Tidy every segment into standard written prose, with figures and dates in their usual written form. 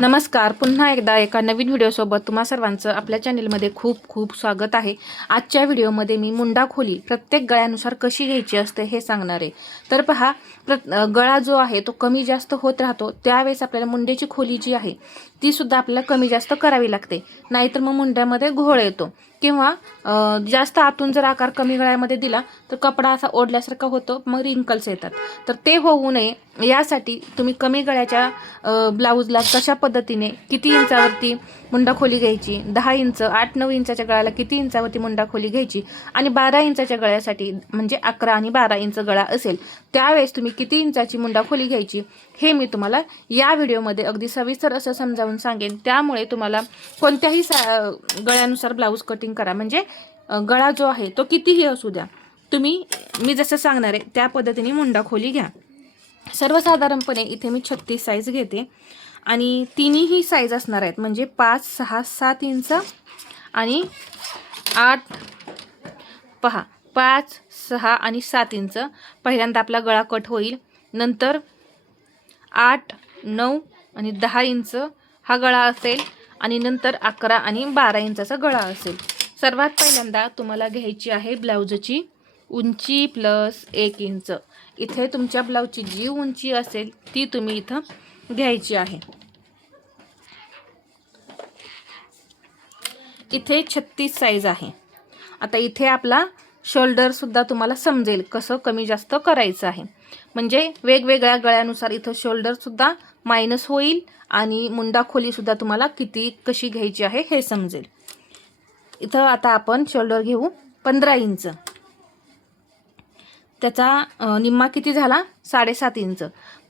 नमस्कार. पुन्हा एकदा एका नवीन व्हिडिओसोबत तुम्हा सर्वांचं आपल्या चॅनलमध्ये खूप खूप स्वागत आहे. आजच्या व्हिडिओमध्ये मी मुंडा खोली प्रत्येक गळ्यानुसार कशी घ्यायची असते हे सांगणार आहे. तर पहा, गळा जो आहे तो कमी जास्त होत राहतो, त्यावेळेस आपल्याला मुंड्याची खोली जी आहे ती सुद्धा आपल्याला कमी जास्त करावी लागते. नाहीतर मग मुंड्यामध्ये घोळ येतो किंवा जास्त आतून जर आकार कमी गळ्यामध्ये दिला तर कपडा असा ओढल्यासारखा होतो, मग रिंकल्स येतात. तर ते होऊ नये यासाठी तुम्ही कमी गळ्याच्या ब्लाऊजला कशा पद्धतीने किती इंचावरती मुंडा खोली घ्यायची, 10 इंच 8-9 इंचाच्या गळ्याला किती इंचावरती मुंडा खोली घ्यायची आणि 12 इंचाच्या गळ्यासाठी म्हणजे 11 आणि 12 इंच गळा असेल त्यावेळेस तुम्ही किती इंचाची मुंडा खोली घ्यायची हे मी तुम्हाला या व्हिडिओमध्ये अगदी सविस्तर असं समजावून सांगेन. त्यामुळे तुम्हाला कोणत्याही गळ्यानुसार ब्लाऊज कटिंग करा, म्हणजे गळा जो आहे तो कितीही असू द्या, मी जसं सांगणार आहे त्या पद्धतीने मुंडा खोली घ्या. सर्वसाधारणपणे इथे मी 36 साईज घेते आणि तिन्ही साईज असणार आहेत, म्हणजे 5, 6, 7 इंच आणि 8. पहा, 5, 6 आणि 7 इंच पहिल्यांदा आपला गळा कट होईल. नंतर 8, 9 आणि 10 इंच हा गळा असेल आणि नंतर 11 आणि 12 इंचाचा गळा असेल. सर्वात पहिल्यांदा तुम्हाला घ्यायची आहे ब्लाऊजची उंची प्लस 1 इंच. इथे तुमच्या ब्लाऊजची जी उंची असेल ती तुम्ही इथं घ्यायची आहे. इथे 36 साईज आहे. आता इथे आपला शोल्डर सुद्धा तुम्हाला समजेल कसं कमी जास्त करायचं आहे, म्हणजे वेगवेगळ्या गळ्यानुसार इथं शोल्डर सुद्धा मायनस होईल आणि मुंडा खोली सुद्धा तुम्हाला कशी घ्यायची आहे हे समजेल. इथं आता आपण शोल्डर घेऊ 15 इंच. त्याचा निम्मा किती झाला? 7.5 इंच.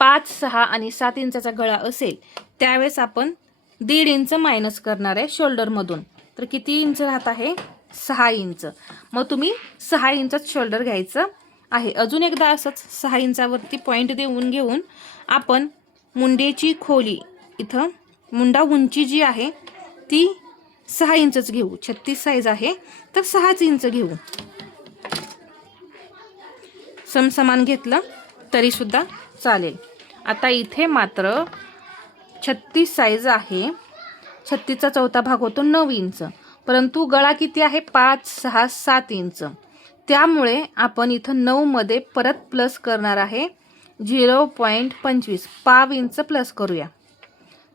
5, 6 आणि 7 इंचाचा गळा असेल त्यावेळेस आपण 1.5 इंच मायनस करणार आहे शोल्डरमधून. तर किती इंच राहत आहे? 6 इंच. मग तुम्ही 6 इंचच शोल्डर घ्यायचं आहे. अजून एकदा असंच 6 इंचावरती पॉईंट घेऊन आपण मुंड्याची खोली इथं मुंडा उंची जी आहे ती 6 इंचच घेऊ. 36 साईज आहे तर 6 इंच घेऊ. समसमान घेतलं तरी सुद्धा चालेल. आता इथे मात्र 36 साईज आहे. 36चा चौथा भाग होतो 9 इंच, परंतु गळा किती आहे? 5, 6, 7 इंच. त्यामुळे आपण इथं 9 मध्ये परत प्लस करणार आहे 0.25 पाव इंच प्लस करूया.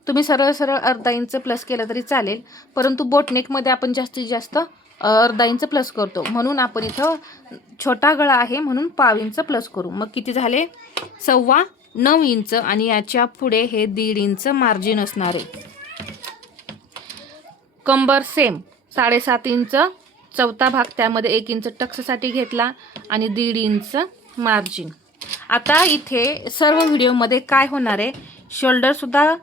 तुम्ही सरळ सरळ अर्धा इंच प्लस केलं तरी चालेल, परंतु बोटनेकमध्ये आपण जास्तीत जास्त अर्धा इंच प्लस करतो, म्हणून आपण इथं छोटा गळा आहे म्हणून पाव इंच प्लस करू. मग किती झाले? 9.25 इंच आणि याच्या पुढे हे 1.5 इंच मार्जिन असणार आहे. कंबर सेम 7.5 इंच, चौथा भाग त्यामध्ये 1 इंच टक्ससाठी घेतला आणि 1.5 इंच मार्जिन. आता इथे सर्व व्हिडिओमध्ये काय होणार आहे, शोल्डरसुद्धा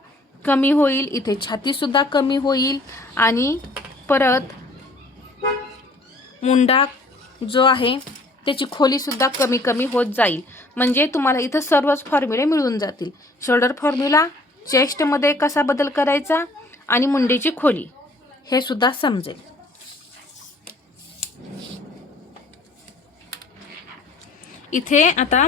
कमी होईल, इथे छातीसुद्धा कमी होईल आणि परत मुंडा जो आहे त्याची खोलीसुद्धा कमी कमी होत जाईल. म्हणजे तुम्हाला इथं सर्वच फॉर्म्युले मिळून जातील. शोल्डर फॉर्म्युला, चेस्टमध्ये कसा बदल करायचा आणि मुंड्याची खोली हे सुद्धा समजेल. इथे आता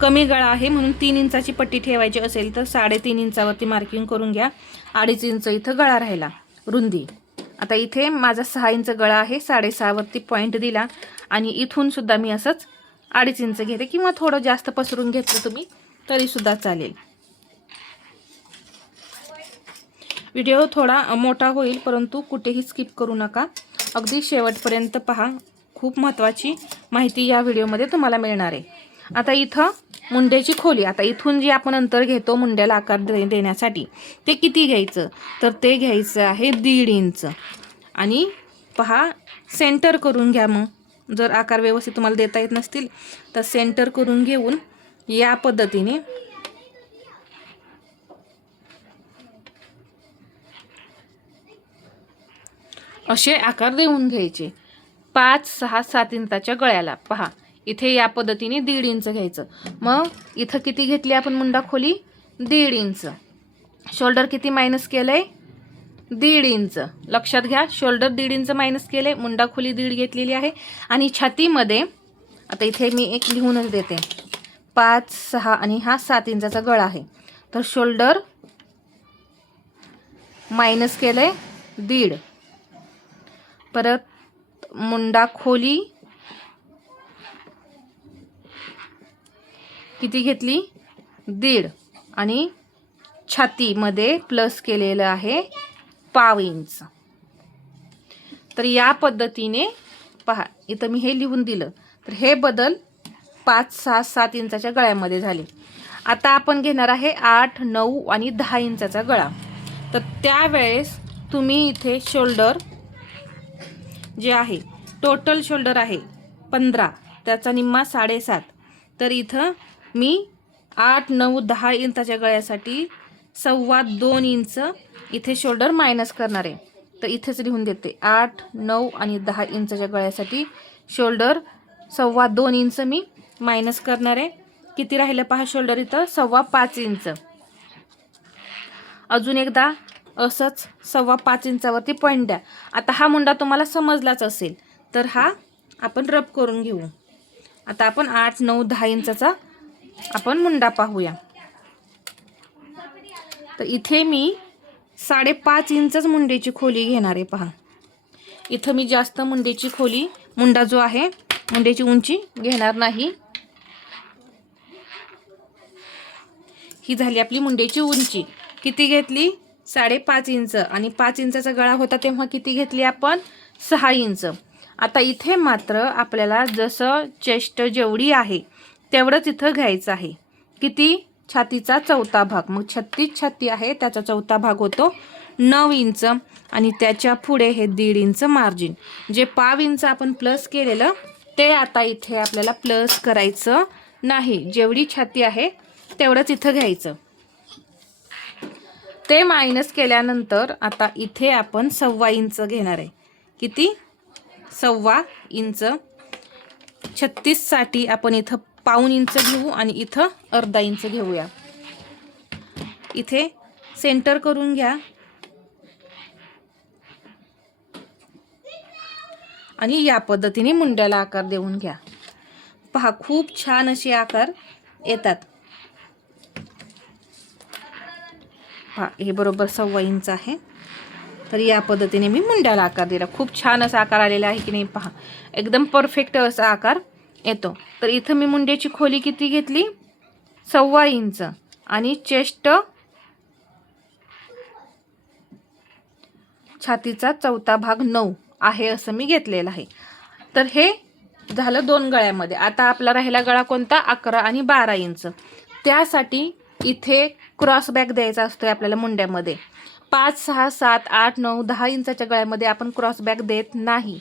कमी गळा आहे म्हणून 3 इंचाची पट्टी ठेवायची असेल तर 3.5 इंचावरती मार्किंग करून घ्या. 2.5 इंच इथं गळा राहिला रुंदी. आता इथे माझा 6 इंच गळा आहे, 6.5 वरती पॉईंट दिला आणि इथून सुद्धा मी असंच 2.5 इंच घेते किंवा थोडं जास्त पसरून घेतलं तुम्ही तरी सुद्धा चालेल. व्हिडिओ थोडा मोठा होईल परंतु कुठेही स्किप करू नका, अगदी शेवटपर्यंत पहा. खूप महत्त्वाची माहिती या व्हिडिओमध्ये तुम्हाला मिळणार आहे. आता इथं मुंड्याची खोली, आता इथून जे आपण अंतर घेतो मुंड्याला आकार देण्यासाठी ते किती घ्यायचं? तर ते घ्यायचं आहे 1.5 इंच. आणि पहा, सेंटर करून घ्या. मग जर आकार व्यवस्थित तुम्हाला देता येत नसतील तर सेंटर करून घेऊन या पद्धतीने असे आकार देऊन घ्यायचे 5, 6, 7 इंचाच्या गळ्याला. पहा, इथे या पद्धतीने 1.5 इंच घ्यायचं. मग इथं किती घेतली आपण मुंडा खोली? 1.5 इंच. शोल्डर किती मायनस केलंय? 1.5 इंच. लक्षात घ्या, शोल्डर 1.5 इंच मायनस केले, मुंडा खोली 1.5 घेतलेली आहे. आणि छातीमध्ये आता इथे मी एक लिहूनच देते, 5, 6 आणि हा 7 इंचाचा गळा आहे. तर शोल्डर मायनस केलंय 1.5. परत मुंडा खोली किती घेतली 1.5 आणि छातीमध्ये प्लस केलेलं आहे 1/2 इंच. तर या पद्धतीने पहा, इथं मी हे लिहून दिलं. तर हे बदल 5, 6, 7 इंचाच्या गळ्यामध्ये झाले. आता आपण घेणार आहे 8, 9 आणि 10 इंचाचा गळा. तर त्यावेळेस तुम्ही इथे शोल्डर जे आहे, टोटल शोल्डर आहे 15, त्याचा निम्मा 7.5. तर इथं मी 8, 9, 10 इंचाच्या गळ्यासाठी 2.25 इंच इथे शोल्डर मायनस करणार आहे. तर इथेच लिहून देते 8, 9 आणि 10 इंचाच्या गळ्यासाठी शोल्डर 2.25 इंच मी मायनस करणार आहे. किती राहिलं पहा शोल्डर इथं 5.25 इंच. अजून एकदा असंच 5.25 इंचावरती पॉईंट द्या. आता हा मुंडा तुम्हाला समजलाच असेल, तर हा आपण रब करून घेऊ. आता आपण 8, 9, 10 इंचाचा आपण मुंडा पाहूया. तर इथे मी 5.5 इंचच मुंड्याची खोली घेणार आहे. पहा, इथं मी जास्त मुंड्याची खोली, मुंडा जो आहे मुंड्याची उंची घेणार नाही. ही झाली आपली मुंड्याची उंची. किती घेतली 5.5 इंच आणि 5 इंचाचा गळा होता तेव्हा किती घेतली आपण 6 इंच. आता इथे मात्र आपल्याला जसं चेस्ट जेवढी आहे तेवढंच इथं घ्यायचं आहे. किती छातीचा 4था भाग. मग 36 छाती आहे, त्याचा 4था भाग होतो 9 इंच आणि त्याच्या पुढे हे 1.5 इंच मार्जिन. जे 1/2 इंच आपण प्लस केलेलं ते आता इथे आपल्याला प्लस करायचं नाही. जेवढी छाती आहे तेवढंच इथं घ्यायचं. ते मायनस केल्यानंतर आता इथे आपण 1.25 इंच घेणार आहे. किती 1.25 इंच. 36 साठी आपण इथं 1/2 इंच घेऊ आणि इथं 1/2 इंच घेऊया. इथे सेंटर करून घ्या आणि या पद्धतीने मुंड्याला आकार देऊन घ्या. पहा, खूप छान असे आकार येतात. पहा, हे बरोबर 1.25 इंच आहे. तर या पद्धतीने मी मुंड्याला आकार दिला. खूप छान असा आकार आलेला आहे की नाही. पहा, एकदम परफेक्ट असा आकार येतो. तर इथं मी मुंड्याची खोली किती घेतली 1.25 इंच आणि चेस्ट छातीचा 4था भाग 9 आहे असं मी घेतलेलं आहे. तर हे झालं 2 गळ्यामध्ये. आता आपला राहिला गळा कोणता 11 आणि 12 इंच. त्यासाठी इथे क्रॉस बॅक द्यायचा असतोय आपल्याला मुंड्यामध्ये. 5, 6, 7, 8, 9, 10 इंचाच्या गळ्यामध्ये आपण क्रॉस बॅक देत नाही,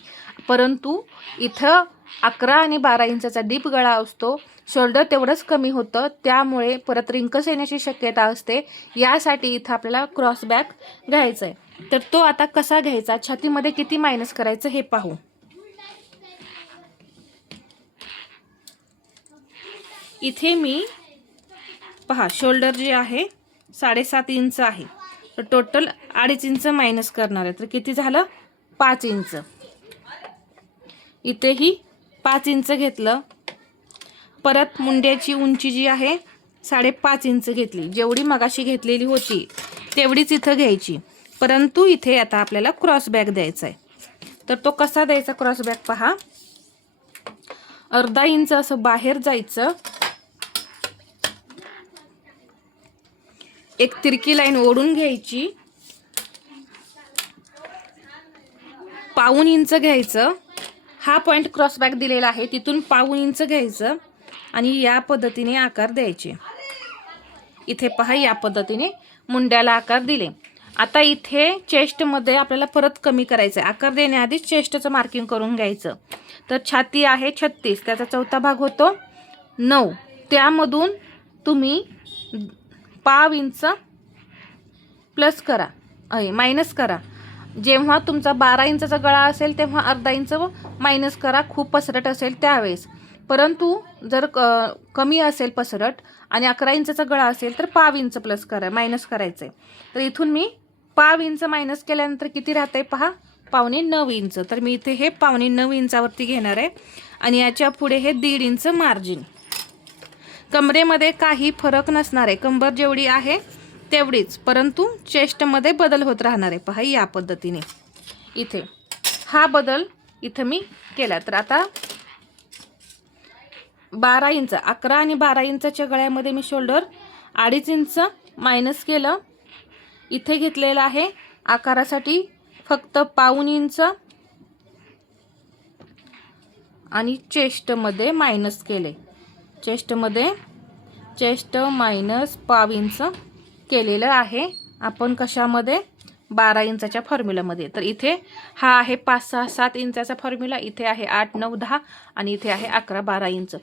परंतु इथं 11 आणि 12 इंचाचा डीप गळा असतो. शोल्डर तेवढंच कमी होतं, त्यामुळे परत रिंकस येण्याची शक्यता असते. यासाठी इथं आपल्याला क्रॉस बॅक घ्यायचा आहे. तर तो आता कसा घ्यायचा, छातीमध्ये किती मायनस करायचं हे पाहू. इथे मी पहा शोल्डर जे आहे 7.5 इंच आहे, तर टोटल 2.5 इंच मायनस करणार आहे. तर किती झालं 5 इंच. इथेही 5 इंच घेतलं. परत मुंड्याची उंची जी आहे 5.5 इंच घेतली. जेवढी मगाशी घेतलेली होती तेवढीच इथं घ्यायची, परंतु इथे आता आपल्याला क्रॉस बॅक द्यायचा आहे. तर तो कसा द्यायचा क्रॉस बॅक पहा. 1/2 इंच असं बाहेर जायचं, एक तिरकी लाईन ओढून घ्यायची, 1/2 इंच घ्यायचं. हा पॉईंट क्रॉस बॅक दिलेला आहे, तिथून 1/2 इंच घ्यायचं आणि या पद्धतीने आकार द्यायचे. इथे पहा, या पद्धतीने मुंड्याला आकार दिले. आता इथे चेस्टमध्ये आपल्याला परत कमी करायचं आहे. आकार देण्याआधी चेस्टचं मार्किंग करून घ्यायचं. तर छाती आहे 36, त्याचा 4था भाग होतो 9. त्यामधून तुम्ही 1/2 इंच प्लस करा, मायनस करा. जेव्हा तुमचा 12 इंचाचा गळा असेल तेव्हा 1/2 इंच मायनस करा, खूप पसरट असेल त्यावेळेस. परंतु जर कमी असेल पसरट आणि 11 इंचाचा गळा असेल तर 1/2 इंच प्लस करा, मायनस करायचं आहे. तर इथून मी 1/2 इंच मायनस केल्यानंतर किती राहतंय पहा 8.25 इंच. तर मी इथे हे 8.25 इंचावरती घेणार आहे आणि याच्या पुढे हे 1.5 इंच मार्जिन. कमरेमध्ये काही फरक नसणार आहे. कंबर जेवढी आहे तेवढीच, परंतु चेस्टमध्ये बदल होत राहणार आहे. पहा या पद्धतीने इथे हा बदल इथं मी केला. तर आता 12 इंच, 11 आणि 12 इंचाच्या गळ्यामध्ये मी शोल्डर 2.5 इंच मायनस केलं. इथे घेतलेलं आहे आकारासाठी फक्त 1.5 इंच आणि चेस्टमध्ये मायनस केले. चेस्ट मायनस 1.5 इंच केलेलं आहे आपण कशामध्ये, 12 इंचाच्या फॉर्म्युलामध्ये. तर इथे हा आहे 5, 6, 7 इंचाचा फॉर्म्युला, इथे आहे 8, 9, 10 आणि इथे आहे 11, 12 इंच.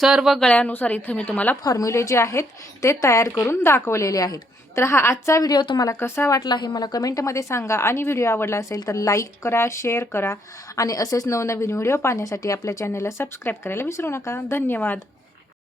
सर्व गळ्यानुसार इथे मी तुम्हाला फॉर्म्युले जे आहेत ते तयार करून दाखवलेले आहेत. तर हा आजचा व्हिडिओ तुम्हाला कसा वाटला हे मला कमेंटमध्ये सांगा आणि व्हिडिओ आवडला असेल तर लाईक करा, शेअर करा आणि असेच नवनवीन व्हिडिओ पाहण्यासाठी आपल्या चॅनलला सबस्क्राईब करायला विसरू नका. धन्यवाद.